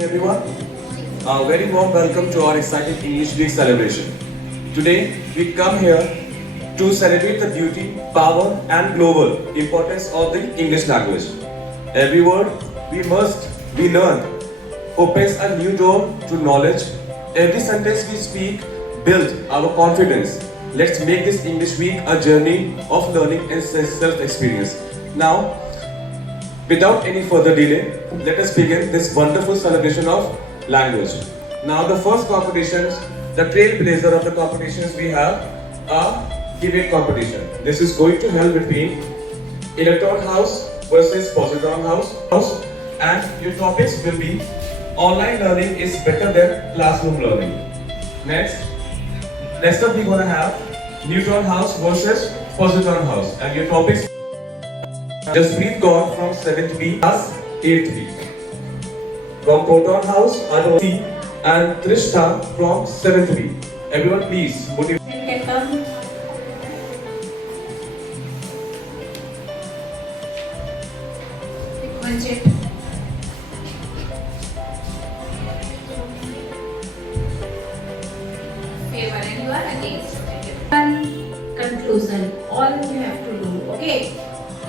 Everyone, a very warm welcome to our exciting English Week celebration. Today, we come here to celebrate the beauty, power, and global importance of the English language. Every word we learn opens a new door to knowledge. Every sentence we speak builds our confidence. Let's make this English Week a journey of learning and self-experience. Now, without any further delay, let us begin this wonderful celebration of language. Now, the first competition, the trailblazer of the competitions we have a debate competition. This is going to held between Electron House versus Positron House, and your topics will be online learning is better than classroom learning. Next up we're gonna have Neutron House versus Positron House, and your topics Jaspreet Kaur from 7th B plus 8th B. From Proton House, Adoti and Trishta from 7th B. Everyone please motivate. Welcome. Manjit. Favor and you are against. Conclusion. All you have to do. Okay.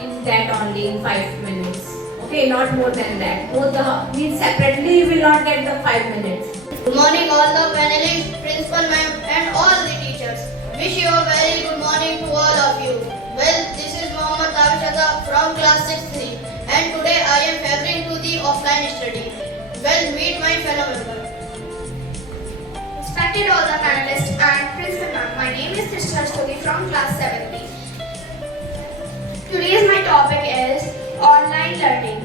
In that only in 5 minutes. Okay, not more than that. Both the means separately you will not get the 5 minutes. Good morning all the panelists, principal ma'am and all the teachers. Wish you a very good morning to all of you. Well, this is Mohammad Tavishada from class 6C and today I am favoring to the offline study. Well, meet my fellow members. Respected all the panelists and principal ma'am, my name is Trishta Stogi from class 7B. Today's my topic is online learning.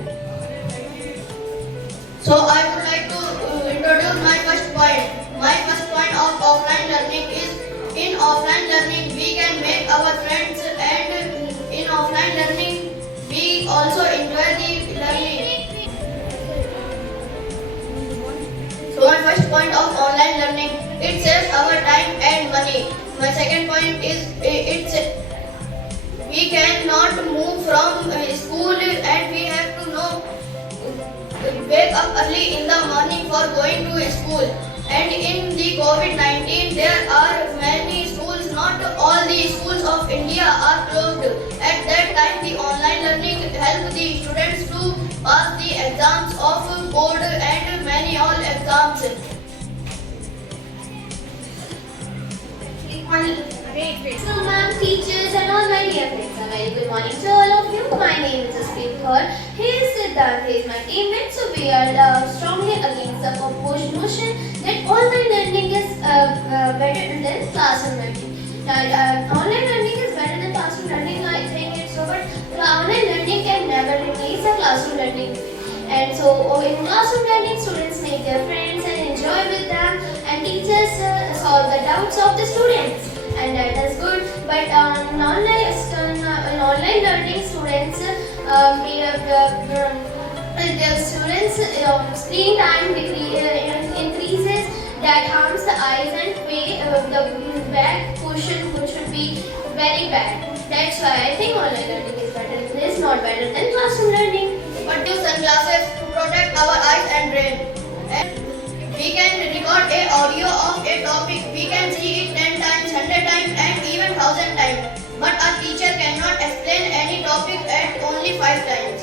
So I would like to introduce my first point. My first point of offline learning is in offline learning we can make our friends and in offline learning we also enjoy the learning. So my first point of online learning, it saves our time and money. My second point is we cannot move from school and we have to know wake up early in the morning for going to school. And in the COVID-19 there are many schools, not all the schools of India are closed. At that time the online learning helped the students to pass the exams of board and many all exams. So ma'am, teachers and all my dear friends, a very good morning to all of you. My name is Jaspreet Kaur. He is Siddharth, he is my teammate. So we are strongly against the proposed notion that online learning is better than classroom learning. Now, online learning is better than classroom learning, I think it's so, but online learning can never replace the classroom learning. And so in classroom learning, students make their friends and enjoy with them, and teachers solve the doubts of the students. And that is good. But in online learning, students their students screen time increases. That harms the eyes and the bad portion should be very bad. That's why I think online learning is better. It is not better than classroom learning. But use sunglasses to protect our eyes and brain. And we can record a audio of a topic. We can see it 10 times, 100 times and even 1000 times. But a teacher cannot explain any topic at only 5 times.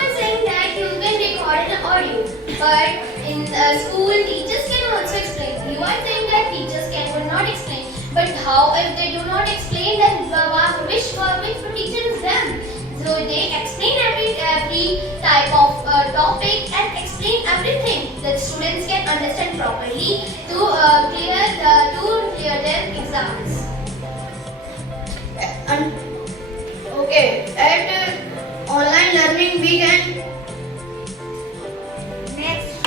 I'm saying that you can record an audio, but in school teachers can also explain. You are saying that teachers will not explain. But how if they do not explain, then which teacher is them? So they explain every type of topic and explain everything that students can understand properly to clear their exams. Okay, at online learning we can. Next,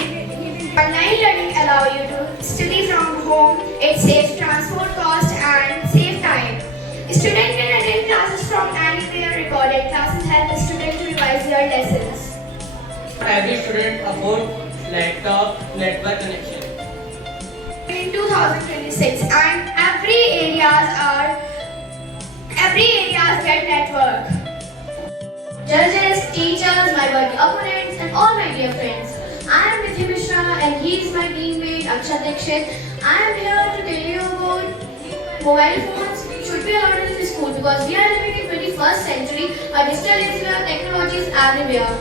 online learning allow you to study from home. It saves transport cost and save time. Student can attend classes from anywhere. Recorded classes help the student to revise their lessons. Every student afford laptop network connection. In 2026, and every areas get network. Judges, teachers, my worthy opponents, and all my dear friends. I am Nidhi Mishra and he is my teammate Akshat Dixit. I am here to tell you about mobile phones should be allowed in the school because we are living in 21st century. Our digital technology is everywhere.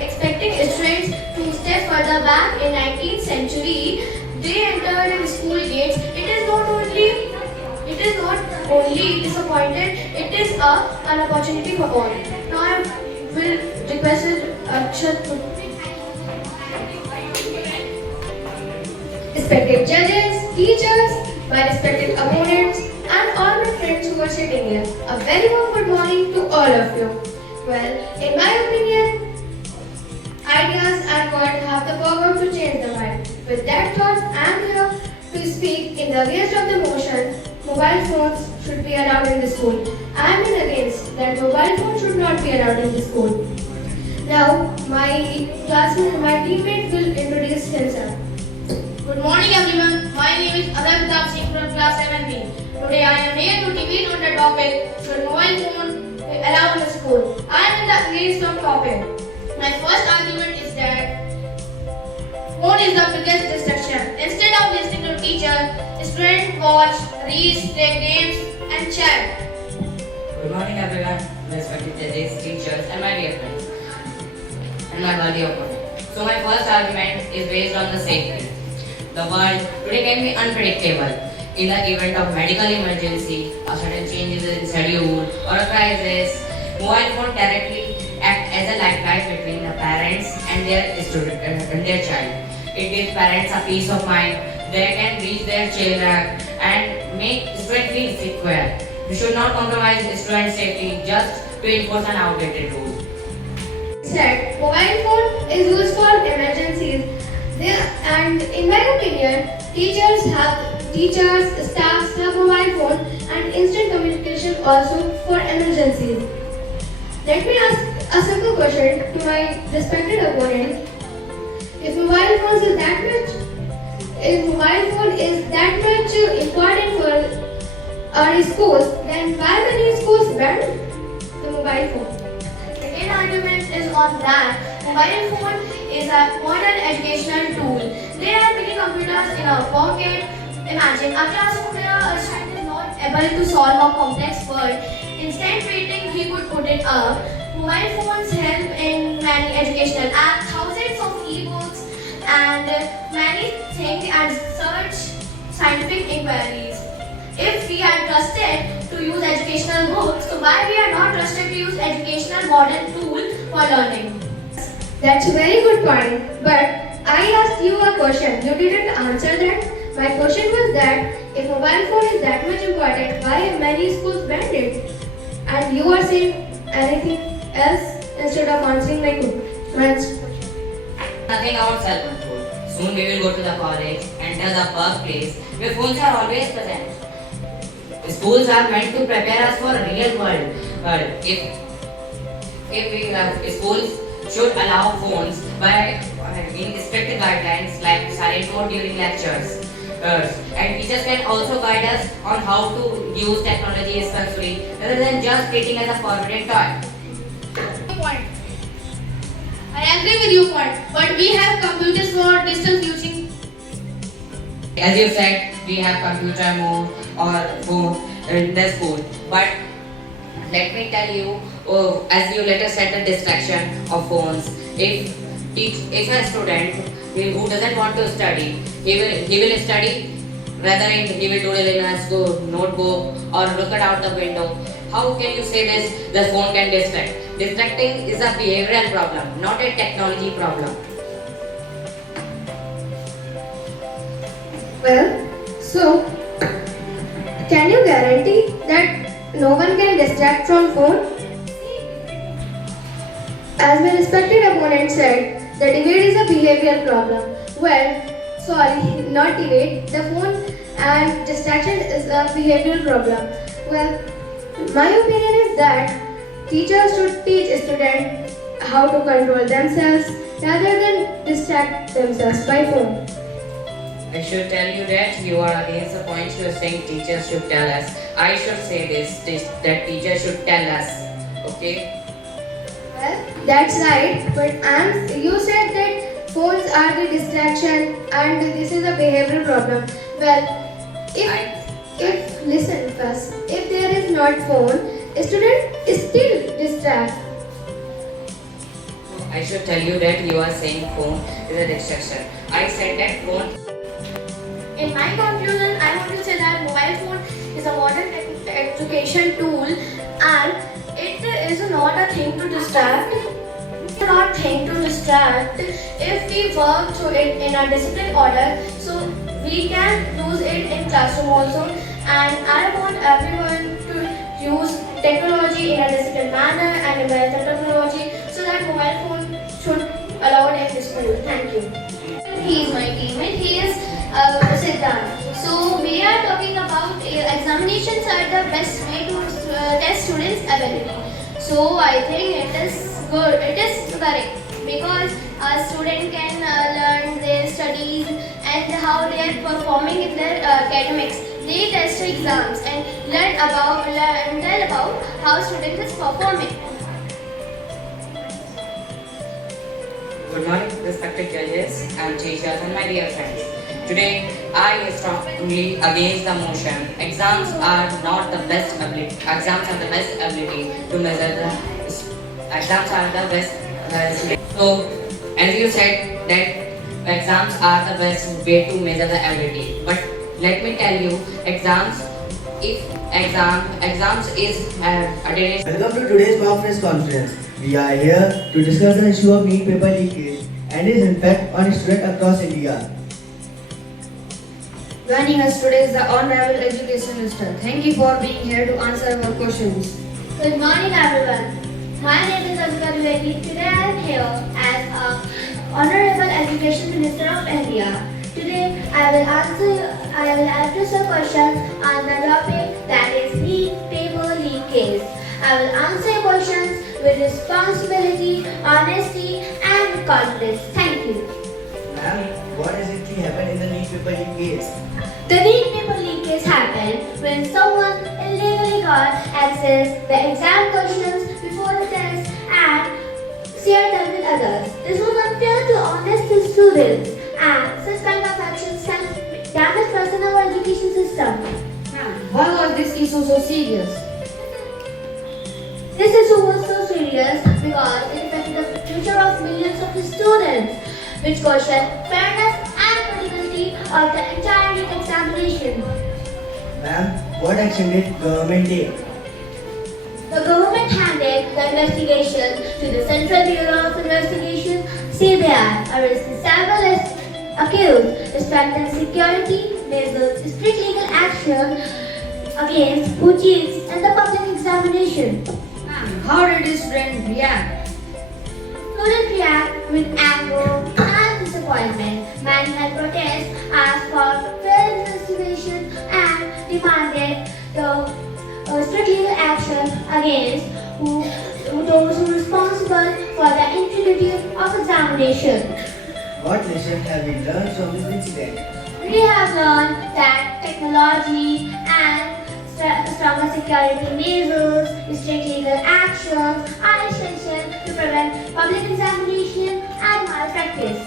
Expecting students to step further back in 19th century, they entered in school gates. It is not only disappointed, it is an opportunity for all. Now I will request Akshat to respected judges, teachers, my respected opponents, and all my friends who are sitting here. A very warm good morning to all of you. Well, in my opinion, ideas and words have the power to change the world. With that thought, I am here to speak in the against of the motion. Mobile phones should be allowed in the school. I am in against that mobile phones should not be allowed in the school. Now, my classmate, my teammate will introduce himself. Good morning everyone. My name is Adar Pratap Singh from class 7B. Today I am here to debate on the topic should mobile phone be allowed in the school. I am in the against of topic. My first argument is that phone is the biggest distraction. Instead of listening to teacher, students watch, read, play games and chat. Good morning everyone, respected judges, teachers and my dear friends and my worthy opponent. So my first argument is based on the safety. The world today can be unpredictable. In the event of medical emergency, a sudden changes in schedule or a crisis, mobile phone directly act as a lifeline between the parents and their student and their child. It gives parents a peace of mind. They can reach their children and make students feel secure. We should not compromise student safety just to enforce an outdated rule. Said mobile phone is used for emergencies. And in my opinion, staffs have mobile phone and instant communication also for emergencies. Let me ask a simple question to my respected opponent. If mobile phone is that much important for our schools, then why many schools ban the mobile phone? Second argument is on that mobile phone is a modern educational tool. There are many computers in our pocket. Imagine a classroom where a student is not able to solve a complex word. Instead waiting, he could put it up. Mobile phones help in many educational apps, thousands of ebooks, and many things and search scientific inquiries. If we are trusted to use educational books, so why we are not trusted to use educational modern tool for learning? That's a very good point. But I asked you a question. You didn't answer that. My question was that if mobile phone is that much important, why have many schools banned it? And you are saying anything else instead of answering my question. Nothing about self-control. Soon we will go to the college, enter the workplace where phones are always present. Schools are meant to prepare us for a real world. But if we have schools should allow phones by in stricter guidelines like silent mode during lectures. And teachers can also guide us on how to use technology responsibly rather than just treating as a forbidden toy. Point. I agree with your point, but we have computers for digital teaching. As you said, we have computer mode or phone in the school. But let me tell you, as you later said, the distraction of phones. If a student who doesn't want to study, he will study rather he will doodle in a school notebook or look out the window. How can you say this? The phone can distract. Distracting is a behavioral problem, not a technology problem. Well, so can you guarantee that no one can distract from phone? As my respected opponent said, the debate is a behavioral problem. Well, sorry, not debate. The phone and distraction is a behavioral problem. Well, my opinion is that teachers should teach students how to control themselves rather than distract themselves by phone. I should tell you that you are against the point you are saying teachers should tell us. I should say this that teachers should tell us. Okay? Well, that's right, but you said that phones are the distraction and this is a behavioral problem. Well, if listen first, if there is not phone, a student is still distracted. I should tell you that you are saying phone is a distraction. I said that phone. In my conclusion, I want to say that mobile phone is a modern education tool and it is not a thing to distract. It's not thing to distract if we work through it in a disciplined order. So we can use it in classroom also. And I want everyone to use technology in a disciplined manner and embrace the technology so that mobile phone should allow it in the school. Thank you. He is my teammate. He is Siddharth. So we are talking about examinations are the best way to test students' ability. So I think it is good. It is correct because a student can learn their studies and how they are performing in their academics. They test exams and tell about how student is performing. Good morning, respected judges and teachers and my dear friends. Today, I strongly against the motion. Exams are not the best ability. Exams are the best ability to measure the. Exams are the best. So, as you said that exams are the best way to measure the ability. But let me tell you, exams is attendance. Welcome to today's mock press conference. We are here to discuss the issue of NEET paper leakage and its impact on students across India. Joining us today is the Honorable Education Minister. Thank you for being here to answer our questions. Good morning, everyone. My name is Azhar Dwivedi. Today I am here as Honorable Education Minister of India. Today I will address your questions on the topic that is NEET paper leakage. I will answer your questions with responsibility, honesty, and with confidence. Thank you. Ma'am, what exactly happened in the NEET paper leak case? The NEET paper leakage happened when someone illegally got access the exam questions before the test and shared them with others. This was unfair to honest students and such kind of actions can damage personal education system. Why was this issue so serious? This issue was so serious because it affected the future of millions of students, which questioned fairness and credibility of the entire NEET examination. Ma'am, what action did government take? The government handed the investigation to the Central Bureau of Investigation (CBI), arrested several accused, strengthened security measures, strict legal action against who cheats in the public examination. How did the student react? Students react with anger and disappointment. Many had protest, asked for fair investigation, and demanded the strict legal action against those who are responsible for the integrity of examination. What lessons have we learned from this incident? We have learned that technology and stronger security measures, strict legal actions are essential to prevent public examination and malpractice.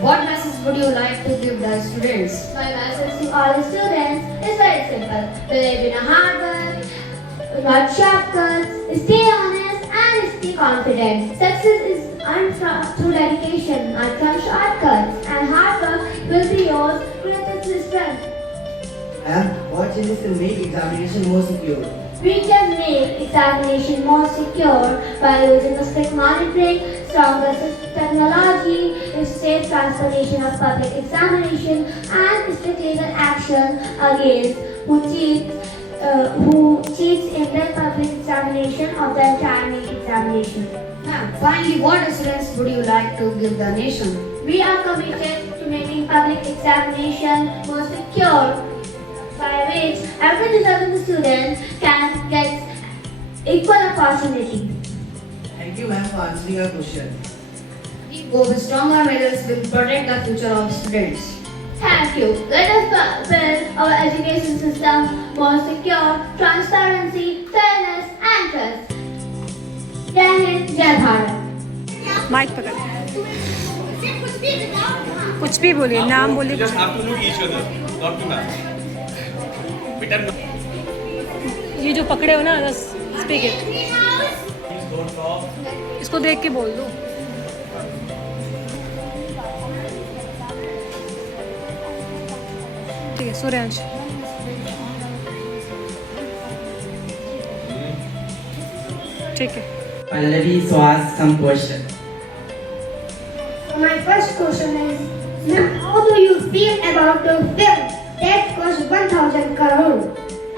What message would you like to give the students? My message to all students is very simple. Believe in a hard work, not shortcuts, stay honest and stay confident. Success is earned through dedication, not from shortcuts, and hard work will be yours greatest strength. Ma'am, what changes can make examination more secure? We can make examination more secure by using a strict monitoring, stronger technology, safe transportation of public examination, and strict legal action against who cheats in the public examination of the entire NEET examination. Finally, what assurance would you like to give the nation? We are committed to making public examination more secure, by which every deserving student can get equal opportunity. Thank you, ma'am, for answering our question. Go with stronger measures will protect the future of students. Thank you. Let us build our education system more secure, transparency, fairness, and trust. Jai Hind, Jai Bharat. Mike पकड़ कुछ भी बोलिए, नाम बोलिए। Just have to look each other, not to match. Better not. ये जो पकड़े हो ना, speak it. Please don't talk. इसको देख के बोल दो। ठीक है, सूर्यांश। ठीक है। Pallavi so ask some question. My first question is, ma'am, how do you feel about the film that cost 1,000 crore?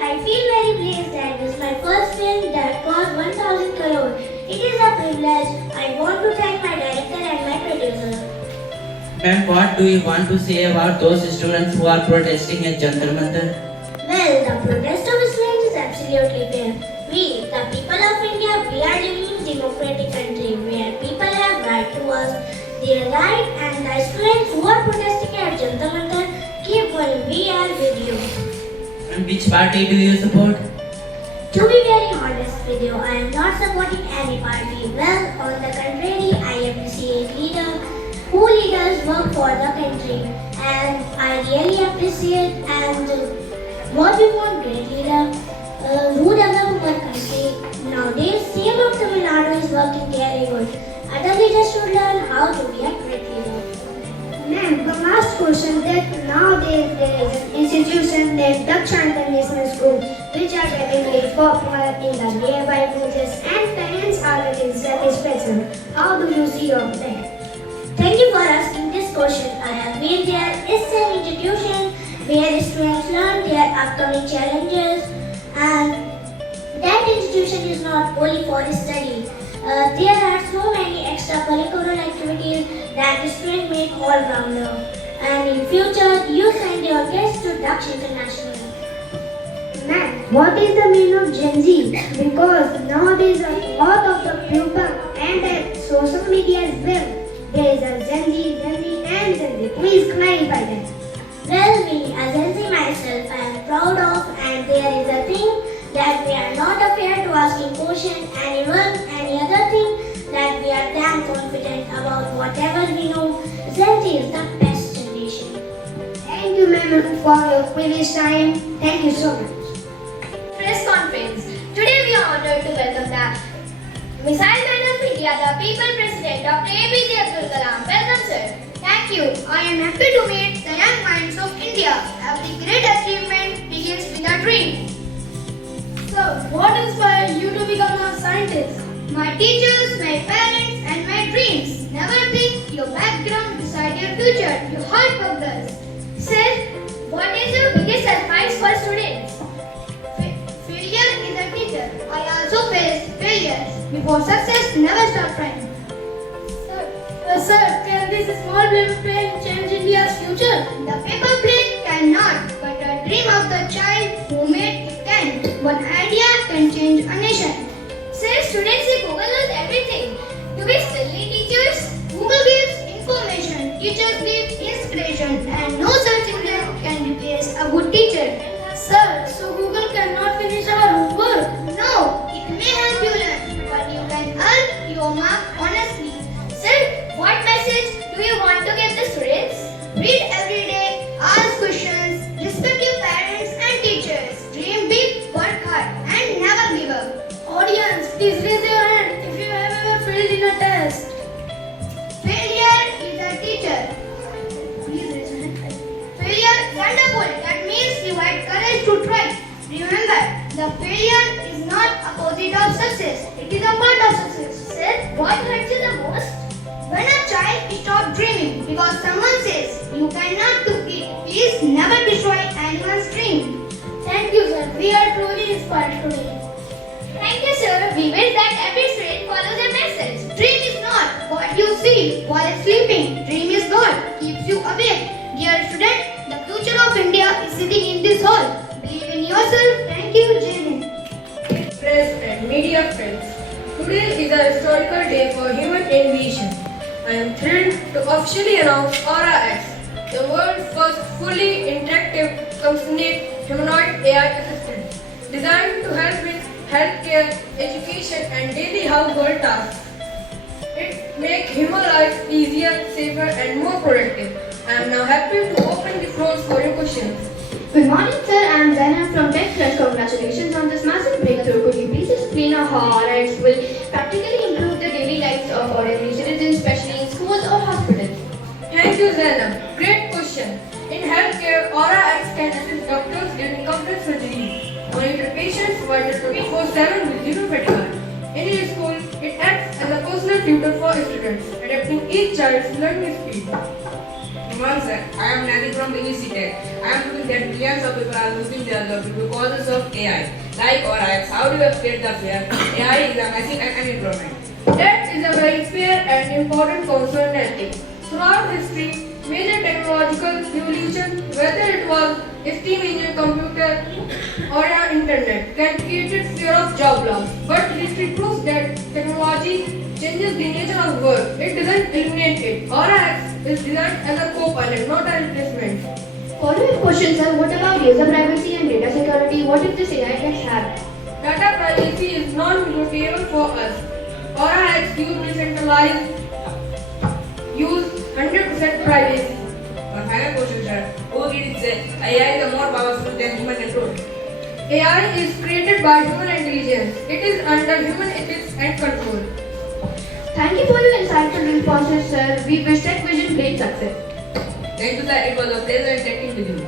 I feel very blessed that this is my first film that cost 1,000 crore. It is a privilege. I want to thank my director and my producer. Ma'am, what do you want to say about those students who are protesting at Jantar Mantar? Well, the protest of students is absolutely fair. We, the people of India, we are living in a democratic country where people have right to ask their right, and the students who are protesting at Jantar Mantar, keep going. We are with you. And which party do you support? To be very honest with you, I am not supporting any party. Well, on the contrary, I appreciate leaders work for the country, and I really appreciate and what we want great leader who develop our country. Nowadays, CM of Tamil Nadu is working very good. Other leaders should learn how to be a great leader. Ma'am, the last question that nowadays there is an institution named Daksha International School which are getting very popular in the nearby villages and parents are getting satisfaction. How do you see of that? Thank you for asking this question. I have been there. It's an institution where students learn their upcoming challenges, and that institution is not only for study. There are so many extracurricular activities that students make all rounder. And in future, you send your kids to Dutch International. Ma'am, what is the meaning of Gen Z? Because nowadays a lot of the people and the social media as well. There is a Gen Z and Gen Z. Please clarify that. Well, me as Gen Z myself, I am proud of, and there is a thing that we are not afraid to asking question anyone, any other thing, that we are damn confident about whatever we know. Gen Z is the best generation. Thank you, ma'am, for your previous time. Thank you so much. Press conference. Today we are honored to welcome the Missile Man of India, the People President, Dr. APJ Abdul Kalam. Welcome, sir. Thank you. I am happy to meet the young minds of India. Every great achievement begins with a dream. So, what inspired you to become a scientist? My teachers, my parents, and my dreams. Never think your background decide your future. Your hard work does. Sir, what is your biggest advice for students? Failure is a teacher. I also faced failures. Before success, never stop trying. Sir, can this small plane change India's future? The paper plane cannot, but the dream of the child who made it can. One idea can change a nation. Sir, students say Google knows everything. Do we still need teachers? Google gives information, teachers give inspiration, and no such engine can replace a good teacher. Sir, so Google cannot finish our homework? No, it may help you learn, but you can earn your mark honestly. Sir, what message do you want to give the students? Read every day, ask questions, respect your parents and teachers, dream big, work hard, and never give up. Audience, please raise your hand if you have ever failed in a test. Failure is a teacher. Please raise your hand. Failure is wonderful. That means you had courage to try. Remember, the failure is not opposite of success. It is a part of success. Sir, what hurts you the most? When a child stops dreaming because someone says you cannot do it, please never destroy anyone's dream. Thank you, sir. We are truly inspired today. Thank you, sir. We wish that every student follows their message. Dream is not what you see while sleeping. Dream is God, keeps you awake. Dear student, the future of India is sitting in this hall. Believe in yourself. Thank you, Jai Hind. Press and media friends, today is a historical day for human innovation. I am thrilled to officially announce Aura X, the world's first fully interactive complete humanoid AI assistant, designed to help with healthcare, education, and daily household tasks. It make human life easier, safer, and more productive. I am now happy to open the floor for your questions. Good morning, sir. I am Zainab from 10th class. Congratulations on this massive breakthrough. Could you please explain how RX will practically improve the daily lives of ordinary citizens, especially in schools or hospitals? Thank you, Zainab. Great question. In healthcare, Aura X can assist doctors during complex surgeries, monitor patients while 24/7 with zero fatigue. In your school, it acts as a personal tutor for students, adapting each child's learning speed. One sir, I am Nadi from BBC Tech. I am looking that millions of people are losing their jobs due to causes of AI. Like ORX, how do you explain the fear? AI is a machine and unemployment. That is a very fair and important concern, Nancy. Throughout history, major technological revolutions, whether it was steam engine computer or the internet, can create fear of job loss. But history proves that technology changes the nature of work. It doesn't eliminate it. RX is designed as a co-pilot, not a replacement. Follow-up question, sir. What about user privacy and data security? What if this AI gets hacked? Data privacy is non-negotiable for us. RX use decentralized, use 100% privacy. One final question sir, who did it say AI is more powerful than human control? AI is created by human intelligence. It is under human ethics and control. Thank you for your insightful responses, sir. We wish Tech Vision great success. Thank you sir, it was a pleasure interacting with you.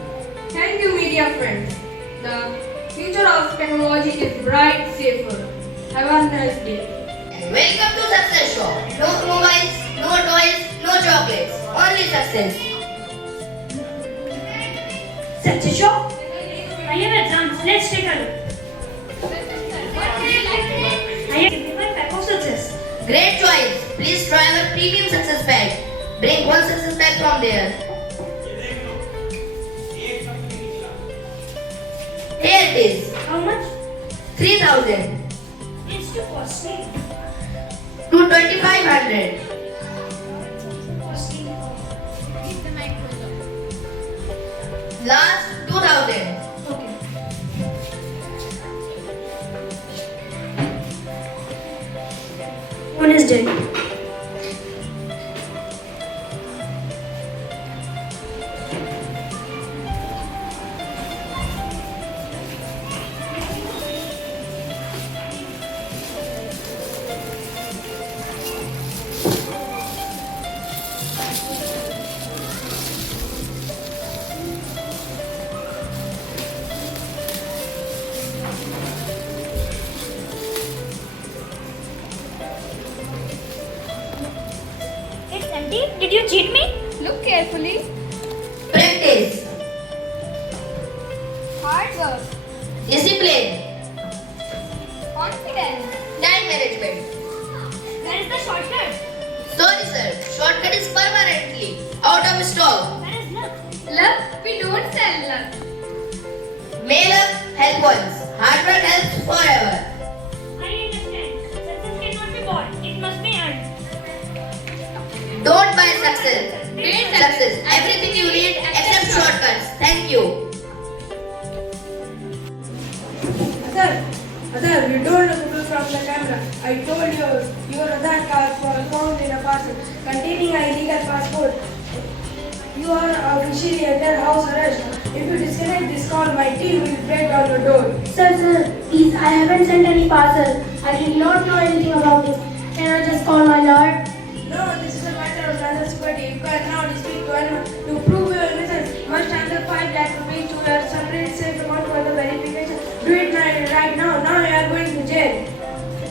Thank you, media friends. The future of technology is bright, safer. Have a nice day. Welcome to Success Shop. No mobiles, no toys, no chocolates. Only success. Success Shop? I have exams. Let's take a look. I have given my pack of success. Great choice. Please try our premium success pack. Bring one success pack from there. Here it is. How much? 3,000 It's too costly. to 2,500. Costly. Last 2,000. Okay. One is dead. It's empty. Did you cheat me? Look carefully. Practice. Hard work. Discipline. Confidence. Time management. Where is the shortcut? Sorry sir, shortcut is permanently out of stock. Where is luck? Luck. We don't sell luck. May luck help once. Hard work helps forever. I understand. Success cannot be bought. It must be earned. Don't buy success. Create success. Everything you need except shortcuts. Thank you. Adar, you told the people from the camera. I told you your Aadhaar card was found in a parcel containing an illegal passport. You are officially under house arrest. If you disconnect this call, my team will break down your door. Sir, please, I haven't sent any parcel. I did not know anything about this. Can I just call my lord? No, this is a matter of national security. You cannot speak to anyone. To prove your innocence, you must transfer 5 lakh rupees to your separate safe account for the verification. Do it right now. Now you are going to jail.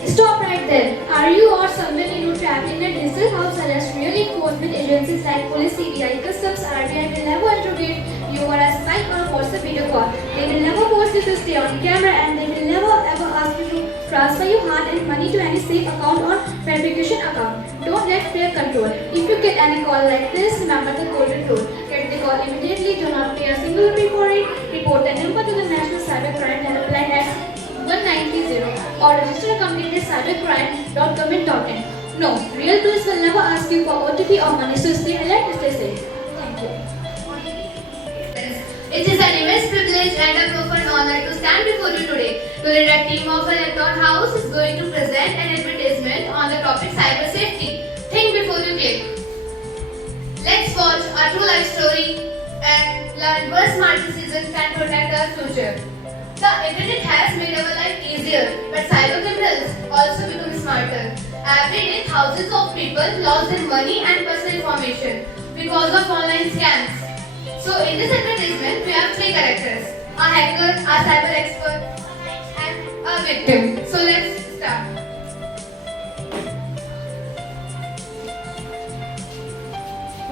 Stop right there. Are you or someone you know trapped in a digital house arrest? Real enforcement agencies like police, CBI, customs, RBI will never intervene you or a Skype or WhatsApp video call. They will never force you to stay on camera and they will never ever ask you to transfer your hard-earned money to any safe account or verification account. Don't let fear control. If you get any call like this, remember the golden rule. Get the call immediately. Do not pay a single rupee for it. Report the number to the National Cybercrime Helpline at 1930 or register a complaint at cybercrime.government.in. No, real police will never ask you for OTP or money, so stay alert, stay safe. Thank you. It is an immense privilege and a profound honor to stand before you today. Today, the team of Electron House is going to present an advertisement on the topic cyber safety. Think before you click. Let's watch a true life story and learn what smart decisions can protect our future. The internet has made our life easier, but cyber criminals also become smarter. Every day, thousands of people lost their money and personal information because of online scams. So, in this advertisement, we have three characters: a hacker, a cyber expert, and a victim. So, let's start.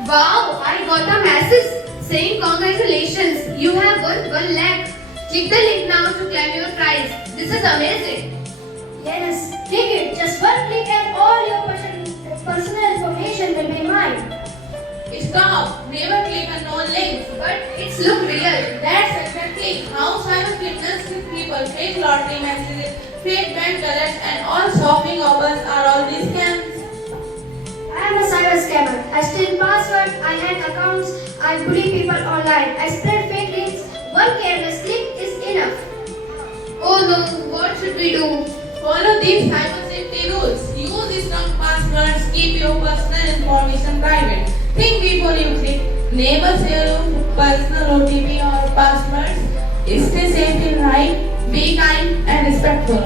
Wow, I got a message saying congratulations, you have won 1 lakh. Click the link now to claim your prize. This is amazing. Yes, click it. Just one click and all your personal information will be mine. Stop! Never click on no links. But it's look real. That's exactly how cyber criminals trick people. Fake lottery messages, fake bank alerts, and all shopping offers are all these scams. I am a cyber scammer. I steal passwords, I hack accounts, I bully people online, I spread fake links. One careless click is enough. Oh no, what should we do? Follow these cyber safety rules. Use strong passwords. Keep your personal information private. Think before you click. Never share your personal OTP or passwords. Stay safe in life. Be kind and respectful.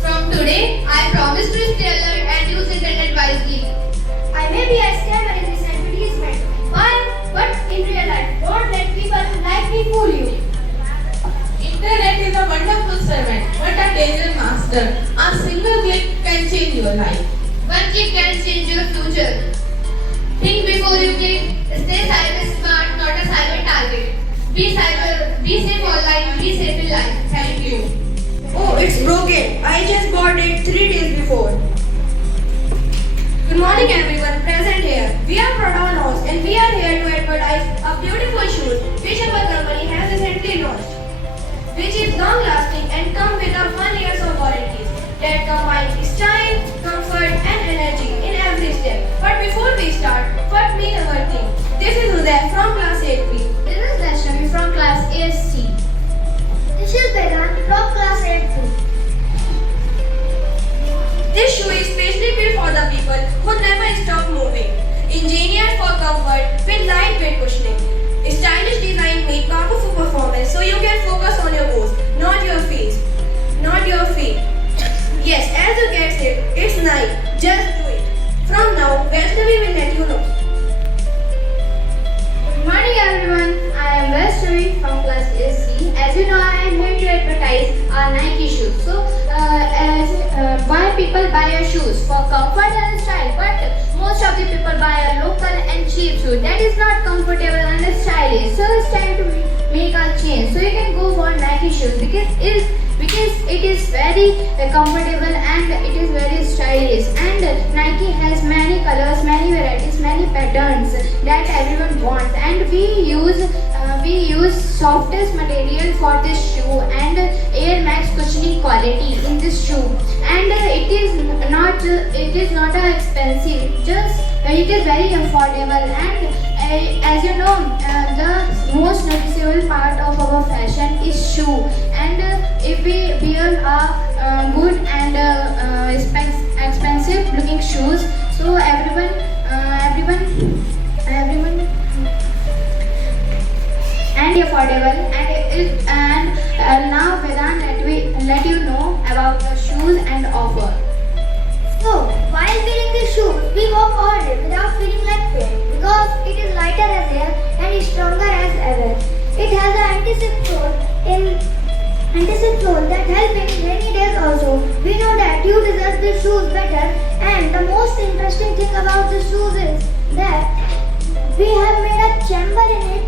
From today, I promise to stay alert and use internet wisely. I may be a scammer in this advertisement. Why? But in real life, don't let people like me fool you. Internet is a wonderful servant, but a dangerous master. A single click can change your life. One click can change your future. Think before you click. Stay cyber smart, not a cyber target. Be safe online, be safe in life. Thank you. Oh, it's broken. I just bought it 3 days before. Good morning everyone present here. We are Pradhan House and we are here to advertise a beautiful shoes which our company has recently launched, which is long lasting and come with a 1 year of warranties that combine style, comfort and energy in every step. But before we start, first meet our team. This is Uday from class 8B. This is Dashami from class 8C. This is Vedant from class 8B. This shoe is specially built for the people who never stop moving. Engineered for comfort with lightweight cushioning. Stylish design made powerful performance so you can focus on your goals, not your face, not your feet. Yes, as you get it, it's nice. Just do it. From now, Vaishnavi will let you know. Good morning everyone. I am Vaishnavi from class 8C. As you know, I am here to advertise our Nike shoes. So, why people buy your shoes? For comfort and style. But most of the people buy a local and cheap shoe that is not comfortable and stylish. So it's time to make a change. So you can go for Nike shoes because it is very comfortable and it is very stylish. And Nike has many colors, many varieties, many patterns that everyone wants. And we use softest material for this shoe and Air Max cushioning quality in this shoe. And it is not expensive. It is very affordable. And as you know, the most noticeable part of our fashion is shoe. And if we wear a good and expensive looking shoes, so everyone and affordable. And now Vedant let you know about the shoes and offer. So, while wearing the shoes, we walk all day without feeling like pain because it is lighter as air and is stronger as ever. It has an anti-slip sole that helps in rainy days also. We know that you deserve the shoes better, and the most interesting thing about the shoes is that we have made a chamber in it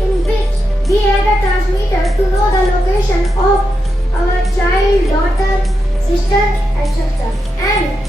in which we add a transmitter to know the location of our child, daughter, sister, etc. And